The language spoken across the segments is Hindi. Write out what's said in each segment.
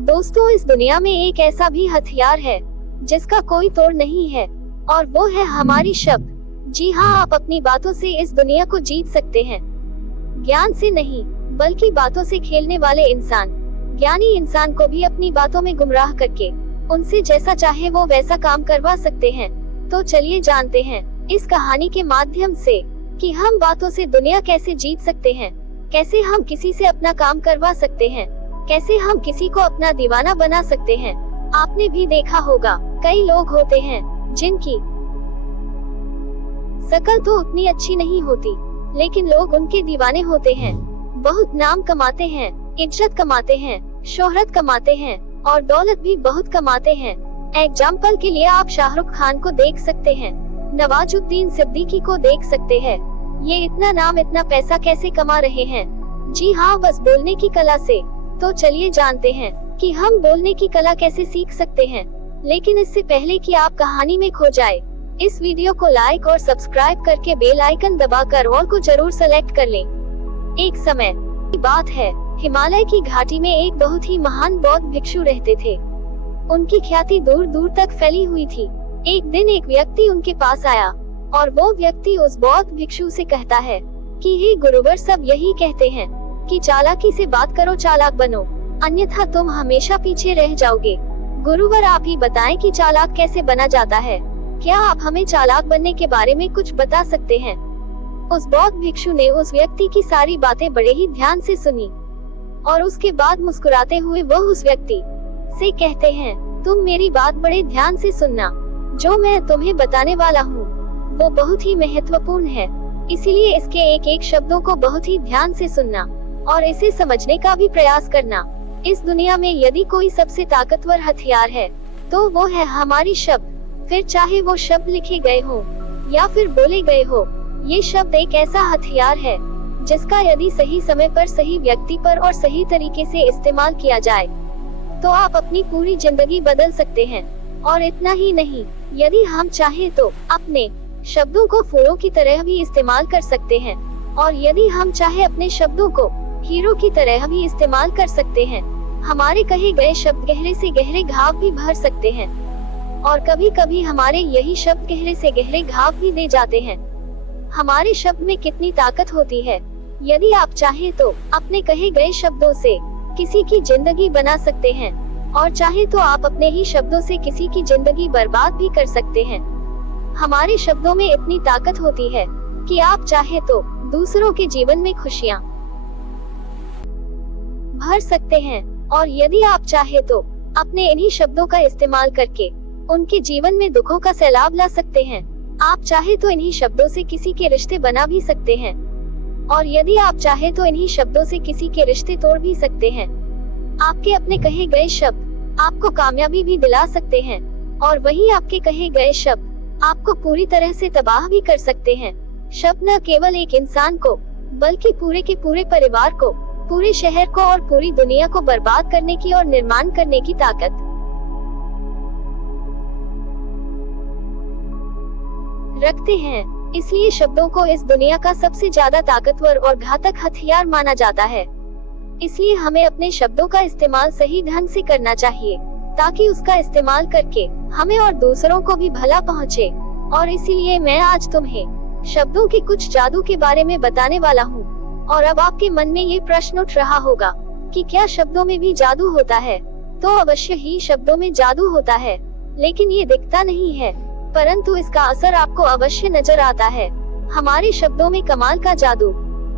दोस्तों, इस दुनिया में एक ऐसा भी हथियार है जिसका कोई तोड़ नहीं है, और वो है हमारी शब्द। जी हाँ, आप अपनी बातों से इस दुनिया को जीत सकते हैं। ज्ञान से नहीं, बल्कि बातों से खेलने वाले इंसान, ज्ञानी इंसान को भी अपनी बातों में गुमराह करके उनसे जैसा चाहे वो वैसा काम करवा सकते हैं। तो चलिए जानते हैं इस कहानी के माध्यम से कि हम बातों से दुनिया कैसे जीत सकते हैं, कैसे हम किसी से अपना काम करवा सकते हैं, कैसे हम किसी को अपना दीवाना बना सकते हैं। आपने भी देखा होगा, कई लोग होते हैं जिनकी शक्ल तो उतनी अच्छी नहीं होती, लेकिन लोग उनके दीवाने होते हैं। बहुत नाम कमाते हैं, इज्जत कमाते हैं, शोहरत कमाते हैं और दौलत भी बहुत कमाते हैं। एग्जाम्पल के लिए आप शाहरुख खान को देख सकते हैं, नवाजुद्दीन सिद्दीकी को देख सकते हैं। ये इतना नाम, इतना पैसा कैसे कमा रहे हैं? जी हाँ, बस बोलने की कला से। तो चलिए जानते हैं कि हम बोलने की कला कैसे सीख सकते हैं। लेकिन इससे पहले कि आप कहानी में खो जाए, इस वीडियो को लाइक और सब्सक्राइब करके बेल आइकन दबाकर ऑल को जरूर सेलेक्ट कर लें। एक समय की बात है, हिमालय की घाटी में एक बहुत ही महान बौद्ध भिक्षु रहते थे। उनकी ख्याति दूर दूर तक फैली हुई थी। एक दिन एक व्यक्ति उनके पास आया और वो व्यक्ति उस बौद्ध भिक्षु से कहता है कि हे गुरुवर, सब यही कहते हैं कि चालाकी से बात करो, चालाक बनो, अन्यथा तुम हमेशा पीछे रह जाओगे। गुरुवर, आप ही बताएं कि चालाक कैसे बना जाता है। क्या आप हमें चालाक बनने के बारे में कुछ बता सकते हैं? उस बौद्ध भिक्षु ने उस व्यक्ति की सारी बातें बड़े ही ध्यान से सुनी और उसके बाद मुस्कुराते हुए वो उस व्यक्ति से कहते हैं, तुम मेरी बात बड़े ध्यान से सुनना। जो मैं तुम्हें बताने वाला हूँ वो बहुत ही महत्वपूर्ण है, इसीलिए इसके एक एक शब्दों को बहुत ही ध्यान से सुनना और इसे समझने का भी प्रयास करना। इस दुनिया में यदि कोई सबसे ताकतवर हथियार है तो वो है हमारी शब्द। फिर चाहे वो शब्द लिखे गए हो या फिर बोले गए हो, ये शब्द एक ऐसा हथियार है जिसका यदि सही समय पर, सही व्यक्ति पर और सही तरीके से इस्तेमाल किया जाए तो आप अपनी पूरी जिंदगी बदल सकते हैं। और इतना ही नहीं, यदि हम चाहें तो अपने शब्दों को फूलों की तरह भी इस्तेमाल कर सकते हैं, और यदि हम चाहे अपने शब्दों को हीरो की तरह भी इस्तेमाल कर सकते हैं। हमारे कहे गए शब्द गहरे से गहरे घाव भी भर सकते हैं, और कभी कभी हमारे यही शब्द गहरे से गहरे घाव भी दे जाते हैं। हमारे शब्द में कितनी ताकत होती है। यदि आप चाहे तो अपने कहे गए शब्दों से किसी की जिंदगी बना सकते हैं, और चाहे तो आप अपने ही शब्दों से किसी की जिंदगी बर्बाद भी कर सकते हैं। हमारे शब्दों में इतनी ताकत होती है कि आप चाहे तो दूसरों के जीवन में खुशियाँ भर सकते हैं, और यदि आप चाहे तो अपने इन्हीं शब्दों का इस्तेमाल करके उनके जीवन में दुखों का सैलाब ला सकते हैं। आप चाहे तो इन्हीं शब्दों से किसी के रिश्ते बना भी सकते हैं, और यदि आप चाहे तो इन्हीं शब्दों से किसी के रिश्ते तोड़ भी सकते हैं। आपके अपने कहे गए शब्द आपको कामयाबी भी दिला सकते हैं, और वहीं आपके कहे गए शब्द आपको पूरी तरह से तबाह भी कर सकते हैं। शब्द न केवल एक इंसान को, बल्कि पूरे के पूरे परिवार को, पूरे शहर को और पूरी दुनिया को बर्बाद करने की और निर्माण करने की ताकत रखते हैं। इसलिए शब्दों को इस दुनिया का सबसे ज्यादा ताकतवर और घातक हथियार माना जाता है। इसलिए हमें अपने शब्दों का इस्तेमाल सही ढंग से करना चाहिए, ताकि उसका इस्तेमाल करके हमें और दूसरों को भी भला पहुँचे। और इसीलिए मैं आज तुम्हें शब्दों के कुछ जादू के बारे में बताने वाला हूँ। और अब आपके मन में ये प्रश्न उठ रहा होगा कि क्या शब्दों में भी जादू होता है? तो अवश्य ही शब्दों में जादू होता है, लेकिन ये दिखता नहीं है, परंतु इसका असर आपको अवश्य नजर आता है। हमारे शब्दों में कमाल का जादू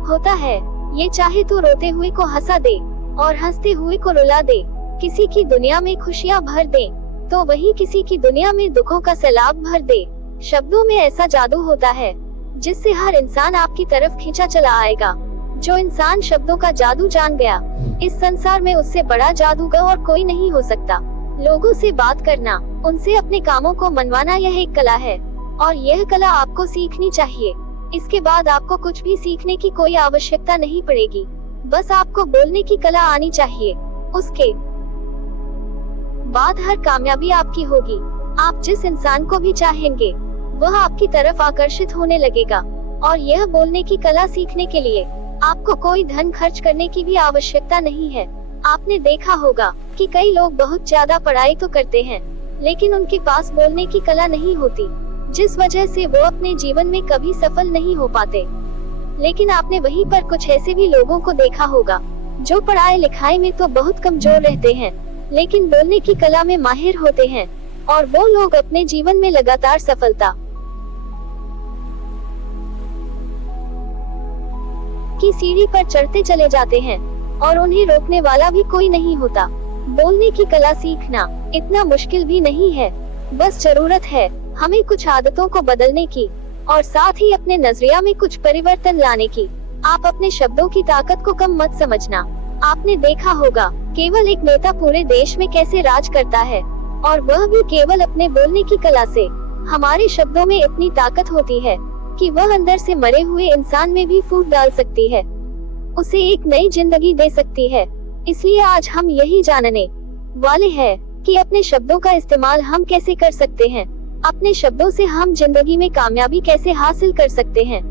होता है। ये चाहे तो रोते हुए को हंसा दे और हंसते हुए को रुला दे, किसी की दुनिया में खुशियाँ भर दे तो वहीं किसी की दुनिया में दुखों का सैलाब भर दे। शब्दों में ऐसा जादू होता है जिससे हर इंसान आपकी तरफ खींचा चला आएगा। जो इंसान शब्दों का जादू जान गया, इस संसार में उससे बड़ा जादूगर और कोई नहीं हो सकता। लोगों से बात करना, उनसे अपने कामों को मनवाना, यह एक कला है, और यह कला आपको सीखनी चाहिए। इसके बाद आपको कुछ भी सीखने की कोई आवश्यकता नहीं पड़ेगी, बस आपको बोलने की कला आनी चाहिए। उसके बाद हर कामयाबी आपकी होगी। आप जिस इंसान को भी चाहेंगे वह आपकी तरफ आकर्षित होने लगेगा। और यह बोलने की कला सीखने के लिए आपको कोई धन खर्च करने की भी आवश्यकता नहीं है। आपने देखा होगा कि कई लोग बहुत ज्यादा पढ़ाई तो करते हैं, लेकिन उनके पास बोलने की कला नहीं होती, जिस वजह से वो अपने जीवन में कभी सफल नहीं हो पाते। लेकिन आपने वहीं पर कुछ ऐसे भी लोगों को देखा होगा जो पढ़ाई लिखाई में तो बहुत कमजोर रहते हैं, लेकिन बोलने की कला में माहिर होते हैं, और वो लोग अपने जीवन में लगातार सफलता की सीढ़ी पर चढ़ते चले जाते हैं और उन्हें रोकने वाला भी कोई नहीं होता। बोलने की कला सीखना इतना मुश्किल भी नहीं है, बस जरूरत है हमें कुछ आदतों को बदलने की और साथ ही अपने नजरिया में कुछ परिवर्तन लाने की। आप अपने शब्दों की ताकत को कम मत समझना। आपने देखा होगा केवल एक नेता पूरे देश में कैसे राज करता है, और वह भी केवल अपने बोलने की कला से। हमारे शब्दों में इतनी ताकत होती है कि वह अंदर से मरे हुए इंसान में भी फूट डाल सकती है, उसे एक नई जिंदगी दे सकती है। इसलिए आज हम यही जानने वाले हैं कि अपने शब्दों का इस्तेमाल हम कैसे कर सकते हैं, अपने शब्दों से हम जिंदगी में कामयाबी कैसे हासिल कर सकते हैं,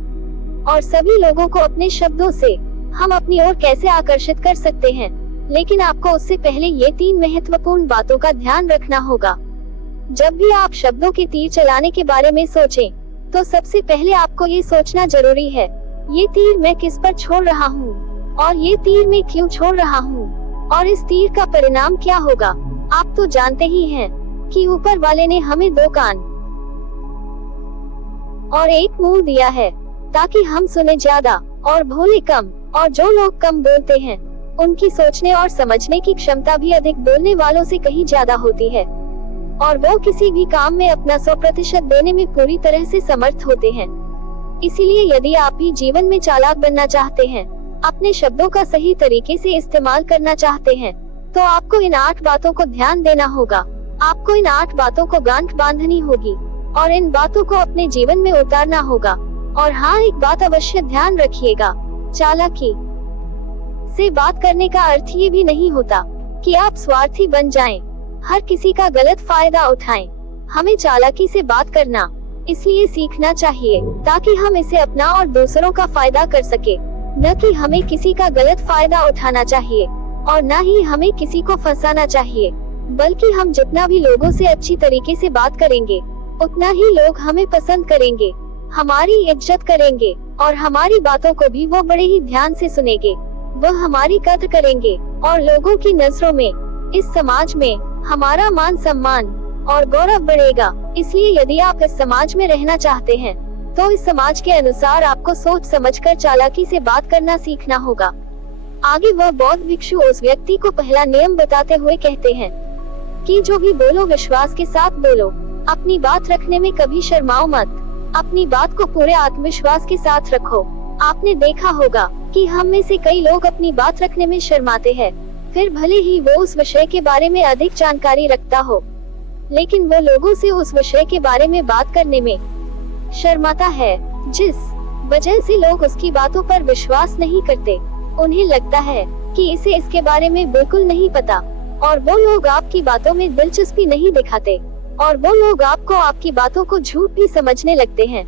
और सभी लोगों को अपने शब्दों से हम अपनी ओर कैसे आकर्षित कर सकते हैं। लेकिन आपको उससे पहले ये 3 महत्वपूर्ण बातों का ध्यान रखना होगा। जब भी आप शब्दों के तीर चलाने के बारे में सोचें, तो सबसे पहले आपको ये सोचना जरूरी है, ये तीर मैं किस पर छोड़ रहा हूँ, और ये तीर मैं क्यों छोड़ रहा हूँ, और इस तीर का परिणाम क्या होगा। आप तो जानते ही हैं कि ऊपर वाले ने हमें 2 कान और 1 मुंह दिया है, ताकि हम सुने ज्यादा और भोले कम। और जो लोग कम बोलते हैं, उनकी सोचने और समझने की क्षमता भी अधिक बोलने वालों से कहीं ज्यादा होती है, और वो किसी भी काम में अपना 100% देने में पूरी तरह से समर्थ होते हैं। इसीलिए यदि आप भी जीवन में चालाक बनना चाहते हैं, अपने शब्दों का सही तरीके से इस्तेमाल करना चाहते हैं, तो आपको इन 8 बातों को ध्यान देना होगा। आपको इन 8 बातों को गांठ बांधनी होगी और इन बातों को अपने जीवन में उतारना होगा। और हाँ, एक बात अवश्य ध्यान रखिएगा, चालाकी से बात करने का अर्थ ये भी नहीं होता कि आप स्वार्थी बन जाएं, हर किसी का गलत फायदा उठाएं। हमें चालाकी से बात करना इसलिए सीखना चाहिए ताकि हम इसे अपना और दूसरों का फायदा कर सके, न कि हमें किसी का गलत फायदा उठाना चाहिए और न ही हमें किसी को फंसाना चाहिए। बल्कि हम जितना भी लोगों से अच्छी तरीके से बात करेंगे, उतना ही लोग हमें पसंद करेंगे, हमारी इज्जत करेंगे, और हमारी बातों को भी वो बड़े ही ध्यान से सुनेंगे। वह हमारी कद्र करेंगे और लोगों की नजरों में, इस समाज में हमारा मान सम्मान और गौरव बढ़ेगा। इसलिए यदि आप इस समाज में रहना चाहते हैं, तो इस समाज के अनुसार आपको सोच समझकर चालाकी से बात करना सीखना होगा। आगे वह बौद्ध भिक्षु उस व्यक्ति को पहला नियम बताते हुए कहते हैं कि जो भी बोलो विश्वास के साथ बोलो, अपनी बात रखने में कभी शर्माओ मत, अपनी बात को पूरे आत्मविश्वास के साथ रखो। आपने देखा होगा कि हम में से कई लोग अपनी बात रखने में शर्माते हैं, फिर भले ही वो उस विषय के बारे में अधिक जानकारी रखता हो, लेकिन वो लोगों से उस विषय के बारे में बात करने में शर्माता है, जिस वजह से लोग उसकी बातों पर विश्वास नहीं करते। उन्हें लगता है कि इसे इसके बारे में बिल्कुल नहीं पता, और वो लोग आपकी बातों में दिलचस्पी नहीं दिखाते, और वो लोग आपको आपकी बातों को झूठ भी समझने लगते हैं।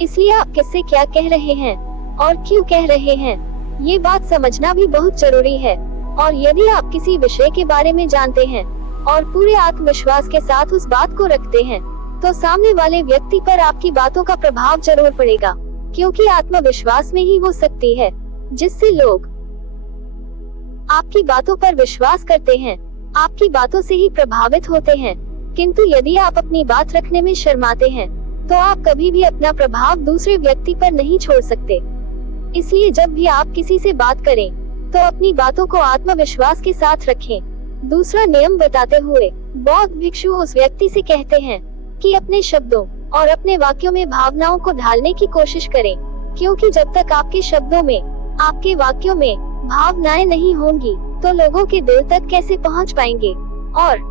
इसलिए आप किससे क्या कह रहे हैं और क्यों कह रहे हैं, ये बात समझना भी बहुत जरूरी है। और यदि आप किसी विषय के बारे में जानते हैं और पूरे आत्मविश्वास के साथ उस बात को रखते हैं, तो सामने वाले व्यक्ति पर आपकी बातों का प्रभाव जरूर पड़ेगा, क्योंकि आत्मविश्वास में ही वो शक्ति है जिससे लोग आपकी बातों पर विश्वास करते हैं, आपकी बातों से ही प्रभावित होते हैं। किंतु यदि आप अपनी बात रखने में शर्माते हैं, तो आप कभी भी अपना प्रभाव दूसरे व्यक्ति पर नहीं छोड़ सकते। इसलिए जब भी आप किसी से बात करें, तो अपनी बातों को आत्मविश्वास के साथ रखें। दूसरा नियम बताते हुए बौद्ध भिक्षु उस व्यक्ति से कहते हैं कि अपने शब्दों और अपने वाक्यों में भावनाओं को ढालने की कोशिश करें, क्योंकि जब तक आपके शब्दों में, आपके वाक्यों में भावनाएं नहीं होंगी, तो लोगों के दिल तक कैसे पहुंच पाएंगे। और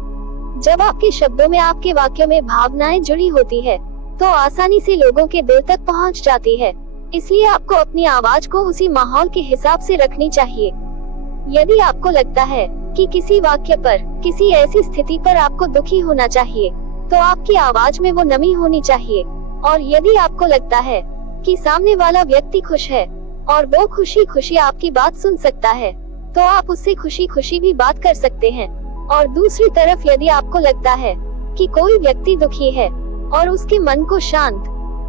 जब आपके शब्दों में, आपके वाक्यों में भावनाएं जुड़ी होती है, तो आसानी से लोगों के दिल तक पहुंच जाती है। इसलिए आपको अपनी आवाज को उसी माहौल के हिसाब से रखनी चाहिए। यदि आपको लगता है कि किसी वाक्य पर, किसी ऐसी स्थिति पर आपको दुखी होना चाहिए, तो आपकी आवाज में वो नमी होनी चाहिए। और यदि आपको लगता है कि सामने वाला व्यक्ति खुश है और वो खुशी खुशी आपकी बात सुन सकता है, तो आप उससे खुशी खुशी भी बात कर सकते हैं। और दूसरी तरफ यदि आपको लगता है कि कोई व्यक्ति दुखी है और उसके मन को शांत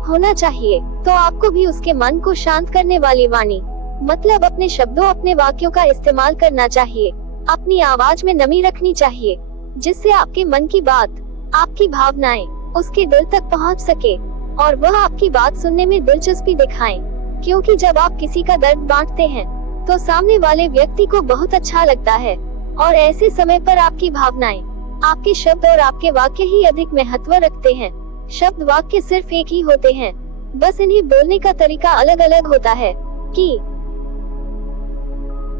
होना चाहिए, तो आपको भी उसके मन को शांत करने वाली वाणी, मतलब अपने शब्दों, अपने वाक्यों का इस्तेमाल करना चाहिए। अपनी आवाज में नमी रखनी चाहिए, जिससे आपके मन की बात, आपकी भावनाएं उसके दिल तक पहुंच सके और वह आपकी बात सुनने में दिलचस्पी दिखाएं। क्योंकि जब आप किसी का दर्द बांटते हैं तो सामने वाले व्यक्ति को बहुत अच्छा लगता है और ऐसे समय पर आपकी भावनाएं, आपके शब्द और आपके वाक्य ही अधिक महत्व रखते हैं। शब्द वाक्य सिर्फ एक ही होते हैं, बस इन्हें बोलने का तरीका अलग अलग होता है। कि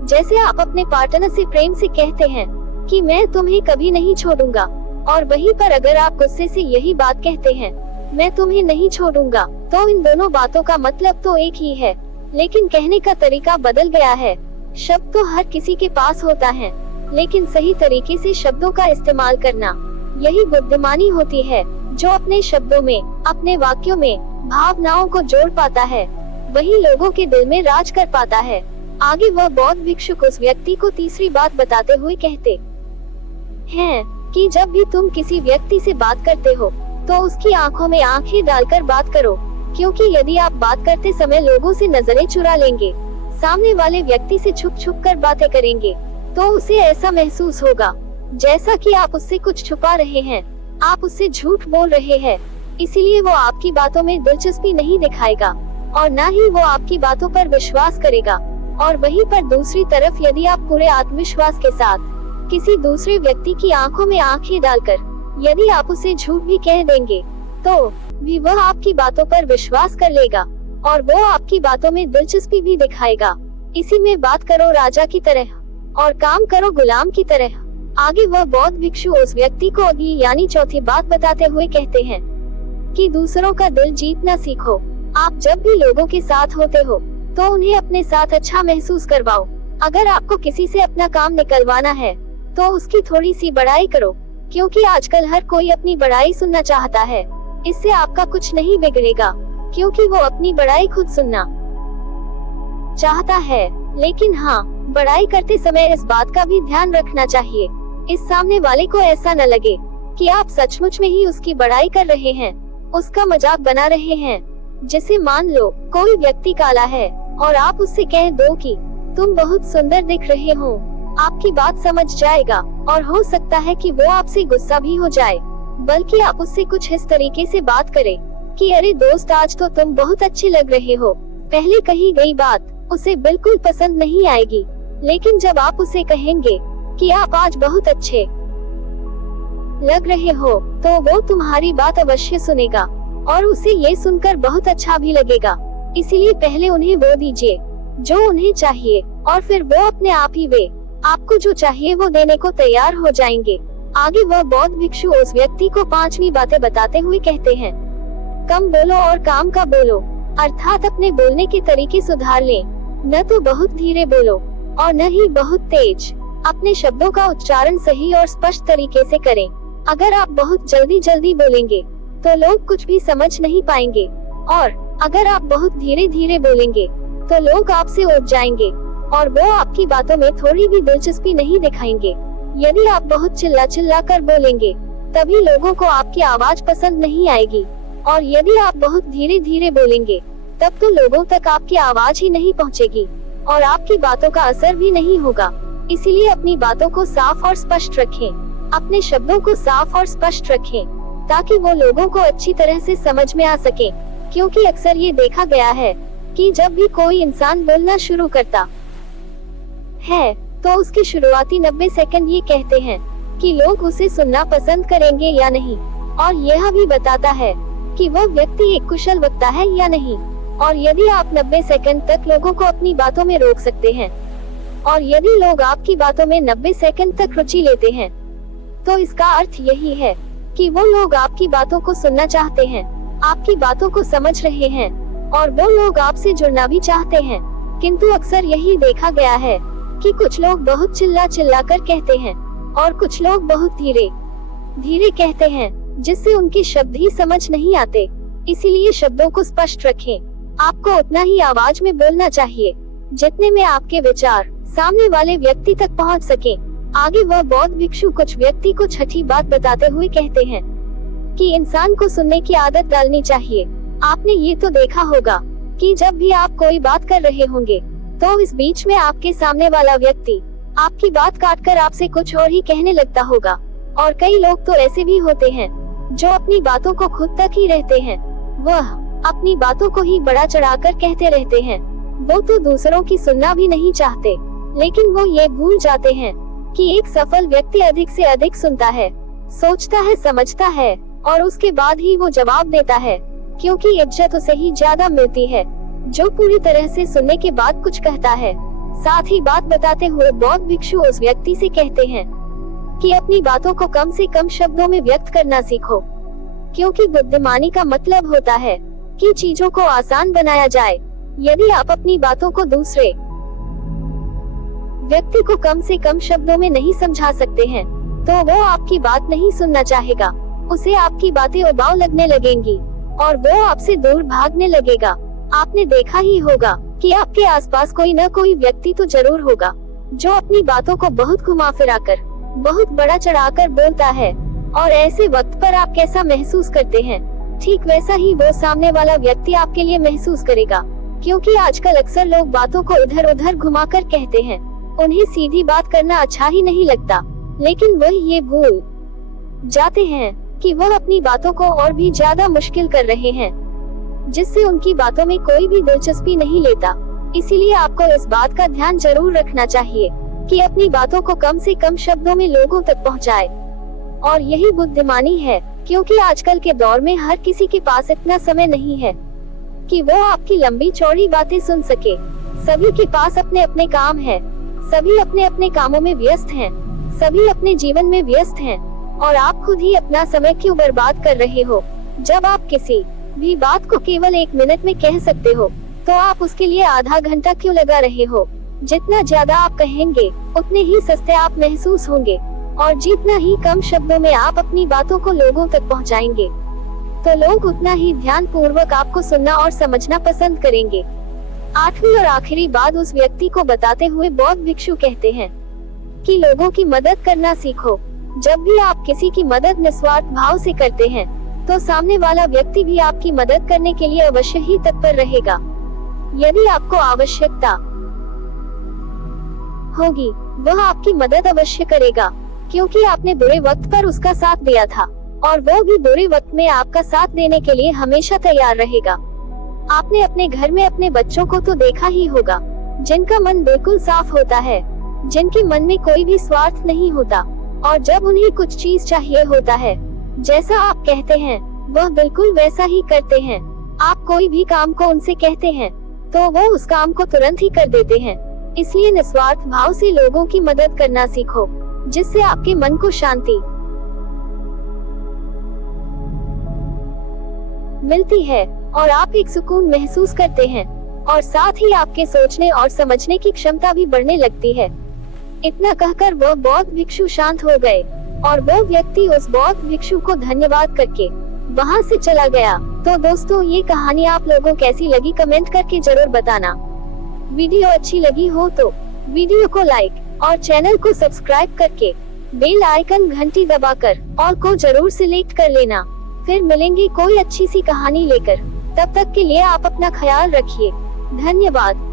जैसे आप अपने पार्टनर से प्रेम से कहते हैं कि मैं तुम्हें कभी नहीं छोड़ूंगा, और वहीं पर अगर आप गुस्से से यही बात कहते हैं, मैं तुम्हें नहीं छोड़ूंगा, तो इन दोनों बातों का मतलब तो एक ही है, लेकिन कहने का तरीका बदल गया है। शब्द तो हर किसी के पास होता है, लेकिन सही तरीके से शब्दों का इस्तेमाल करना, यही बुद्धिमानी होती है। जो अपने शब्दों में, अपने वाक्यों में भावनाओं को जोड़ पाता है, वही लोगों के दिल में राज कर पाता है। आगे वह बौद्ध भिक्षुक उस व्यक्ति को तीसरी बात बताते हुए कहते हैं कि जब भी तुम किसी व्यक्ति से बात करते हो तो उसकी आंखों में आंखें डालकर बात करो, क्योंकि यदि आप बात करते समय लोगों से नजरें चुरा लेंगे, सामने वाले व्यक्ति से छुप छुप कर बातें करेंगे, तो उसे ऐसा महसूस होगा जैसा कि आप उससे कुछ छुपा रहे हैं, आप उससे झूठ बोल रहे हैं। इसीलिए वो आपकी बातों में दिलचस्पी नहीं दिखाएगा और न ही वो आपकी बातों पर विश्वास करेगा। और वहीं पर दूसरी तरफ यदि आप पूरे आत्मविश्वास के साथ किसी दूसरे व्यक्ति की आंखों में आंखें डालकर यदि आप उसे झूठ भी कह देंगे, तो भी वह आपकी बातों पर विश्वास कर लेगा और वो आपकी बातों में दिलचस्पी भी दिखाएगा। इसी में बात करो राजा की तरह और काम करो गुलाम की तरह। आगे वह बौद्ध भिक्षु उस व्यक्ति को अगली यानी चौथी बात बताते हुए कहते हैं कि दूसरों का दिल जीतना सीखो। आप जब भी लोगों के साथ होते हो तो उन्हें अपने साथ अच्छा महसूस करवाओ। अगर आपको किसी से अपना काम निकलवाना है तो उसकी थोड़ी सी बड़ाई करो, क्योंकि आजकल हर कोई अपनी बड़ाई सुनना चाहता है। इससे आपका कुछ नहीं बिगड़ेगा, क्योंकि वो अपनी बड़ाई खुद सुनना चाहता है। लेकिन हाँ, बड़ाई करते समय इस बात का भी ध्यान रखना चाहिए, इस सामने वाले को ऐसा न लगे कि आप सचमुच में ही उसकी बड़ाई कर रहे हैं, उसका मजाक बना रहे हैं। जैसे मान लो कोई व्यक्ति काला है और आप उससे कह दो कि तुम बहुत सुंदर दिख रहे हो, आपकी बात समझ जाएगा और हो सकता है कि वो आपसे गुस्सा भी हो जाए, बल्कि आप उससे कुछ इस तरीके से बात करें कि अरे दोस्त, आज तो तुम बहुत अच्छे लग रहे हो। पहले कही गई बात उसे बिल्कुल पसंद नहीं आएगी, लेकिन जब आप उसे कहेंगे कि आप आज बहुत अच्छे लग रहे हो, तो वो तुम्हारी बात अवश्य सुनेगा और उसे ये सुनकर बहुत अच्छा भी लगेगा। इसीलिए पहले उन्हें वो दीजिए जो उन्हें चाहिए और फिर वो अपने आप ही वे आपको जो चाहिए वो देने को तैयार हो जाएंगे। आगे वह बौद्ध भिक्षु उस व्यक्ति को पांचवी बातें बताते हुए कहते हैं, कम बोलो और काम का बोलो, अर्थात अपने बोलने के तरीके सुधार लें। न तो बहुत धीरे बोलो और न ही बहुत तेज। अपने शब्दों का उच्चारण सही और स्पष्ट तरीके से करें। अगर आप बहुत जल्दी जल्दी बोलेंगे तो लोग कुछ भी समझ नहीं पाएंगे, और अगर आप बहुत धीरे धीरे बोलेंगे तो लोग आपसे उब जाएंगे और वो आपकी बातों में थोड़ी भी दिलचस्पी नहीं दिखाएंगे। यदि आप बहुत चिल्ला चिल्ला कर बोलेंगे तभी लोगों को आपकी आवाज पसंद नहीं आएगी, और यदि आप बहुत धीरे धीरे बोलेंगे तब तो लोगों तक आपकी आवाज ही नहीं पहुंचेगी और आपकी बातों का असर भी नहीं होगा। इसीलिए अपनी बातों को साफ और स्पष्ट रखें, अपने शब्दों को साफ और स्पष्ट रखें, ताकि वो लोगों को अच्छी तरह से समझ में आ सके। क्योंकि अक्सर ये देखा गया है कि जब भी कोई इंसान बोलना शुरू करता है तो उसके शुरुआती 90 सेकंड ये कहते हैं कि लोग उसे सुनना पसंद करेंगे या नहीं, और यह भी बताता है कि वह व्यक्ति एक कुशल वक्ता है या नहीं। और यदि आप 90 सेकंड तक लोगों को अपनी बातों में रोक सकते हैं, और यदि लोग आपकी बातों में 90 सेकंड तक रुचि लेते हैं, तो इसका अर्थ यही है कि वो लोग आपकी बातों को सुनना चाहते हैं, आपकी बातों को समझ रहे हैं, और वो लोग आपसे जुड़ना भी चाहते हैं। किंतु अक्सर यही देखा गया है कि कुछ लोग बहुत चिल्ला चिल्ला कर कहते हैं और कुछ लोग बहुत धीरे धीरे कहते हैं, जिससे उनके शब्द ही समझ नहीं आते। इसीलिए शब्दों को स्पष्ट रखें। आपको उतना ही आवाज में बोलना चाहिए जितने में आपके विचार सामने वाले व्यक्ति तक पहुंच सके। आगे वह बौद्ध भिक्षु कुछ व्यक्ति को छठी बात बताते हुए कहते हैं कि इंसान को सुनने की आदत डालनी चाहिए। आपने ये तो देखा होगा कि जब भी आप कोई बात कर रहे होंगे तो इस बीच में आपके सामने वाला व्यक्ति आपकी बात काटकर आपसे कुछ और ही कहने लगता होगा। और कई लोग तो ऐसे भी होते हैं जो अपनी बातों को खुद तक ही रहते हैं। वह अपनी बातों को ही बड़ा चढ़ाकर कहते रहते हैं। वो तो दूसरों की सुनना भी नहीं चाहते, लेकिन वो ये भूल जाते हैं कि एक सफल व्यक्ति अधिक से अधिक सुनता है, सोचता है, समझता है और उसके बाद ही वो जवाब देता है, क्योंकि इज्जत उसे ही ज्यादा मिलती है जो पूरी तरह से सुनने के बाद कुछ कहता है। साथ ही बात बताते हुए बौद्ध भिक्षु उस व्यक्ति से कहते हैं कि अपनी बातों को कम से कम शब्दों में व्यक्त करना सीखो, क्योंकि बुद्धिमानी का मतलब होता है कि चीजों को आसान बनाया जाए। यदि आप अपनी बातों को दूसरे व्यक्ति को कम से कम शब्दों में नहीं समझा सकते हैं तो वो आपकी बात नहीं सुनना चाहेगा। उसे आपकी बातें उबाऊ लगने लगेंगी और वो आपसे दूर भागने लगेगा। आपने देखा ही होगा कि आपके आसपास कोई न कोई व्यक्ति तो जरूर होगा जो अपनी बातों को बहुत घुमा फिराकर, बहुत बड़ा चढ़ाकर बोलता है। और ऐसे वक्त पर आप कैसा महसूस करते हैं, ठीक वैसा ही वो सामने वाला व्यक्ति आपके लिए महसूस करेगा। क्योंकि आजकल अक्सर लोग बातों को इधर उधर घुमाकर कहते हैं। उन्हें सीधी बात करना अच्छा ही नहीं लगता, लेकिन वह ये भूल जाते हैं कि वह अपनी बातों को और भी ज्यादा मुश्किल कर रहे हैं, जिससे उनकी बातों में कोई भी दिलचस्पी नहीं लेता। इसीलिए आपको इस बात का ध्यान जरूर रखना चाहिए कि अपनी बातों को कम से कम शब्दों में लोगों तक पहुंचाए। और यही बुद्धिमानी है, क्योंकि आजकल के दौर में हर किसी के पास इतना समय नहीं है कि वो आपकी लंबी चौड़ी बातें सुन सके। सभी के पास अपने अपने काम है, सभी अपने अपने कामों में व्यस्त हैं, सभी अपने जीवन में व्यस्त हैं। और आप खुद ही अपना समय क्यों बर्बाद कर रहे हो? जब आप किसी भी बात को केवल 1 मिनट में कह सकते हो, तो आप उसके लिए आधा घंटा क्यों लगा रहे हो? जितना ज्यादा आप कहेंगे उतने ही सस्ते आप महसूस होंगे, और जितना ही कम शब्दों में आप अपनी बातों को लोगों तक पहुंचाएंगे, तो लोग उतना ही ध्यान पूर्वक आपको सुनना और समझना पसंद करेंगे। 8वीं और आखिरी बात उस व्यक्ति को बताते हुए बौद्ध भिक्षु कहते हैं कि लोगों की मदद करना सीखो। जब भी आप किसी की मदद निस्वार्थ भाव से करते हैं, तो सामने वाला व्यक्ति भी आपकी मदद करने के लिए अवश्य ही तत्पर रहेगा। यदि आपको आवश्यकता होगी, वह आपकी मदद अवश्य करेगा, क्योंकि आपने बुरे वक्त पर उसका साथ दिया था, और वो भी बुरे वक्त में आपका साथ देने के लिए हमेशा तैयार रहेगा। आपने अपने घर में अपने बच्चों को तो देखा ही होगा, जिनका मन बिल्कुल साफ होता है, जिनके मन में कोई भी स्वार्थ नहीं होता, और जब उन्हें कुछ चीज चाहिए होता है, जैसा आप कहते हैं, वह बिल्कुल वैसा ही करते हैं। आप कोई भी काम को उनसे कहते हैं, तो वो उस काम को तुरंत ही कर देते हैं। इसलिए निस्वार्थ भाव से लोगों की मदद करना सीखो, जिससे आपके मन को शांति मिलती है और आप एक सुकून महसूस करते हैं, और साथ ही आपके सोचने और समझने की क्षमता भी बढ़ने लगती है। इतना कहकर वह बौद्ध भिक्षु शांत हो गए, और वो व्यक्ति उस बौद्ध भिक्षु को धन्यवाद करके वहाँ से चला गया। तो दोस्तों, ये कहानी आप लोगों कैसी लगी कमेंट करके जरूर बताना। वीडियो अच्छी लगी हो तो वीडियो को लाइक और चैनल को सब्सक्राइब करके बेल आइकन घंटी दबाकर ऑल को जरूर सिलेक्ट कर लेना। फिर मिलेंगे कोई अच्छी सी कहानी लेकर। तब तक के लिए आप अपना ख्याल रखिए। धन्यवाद।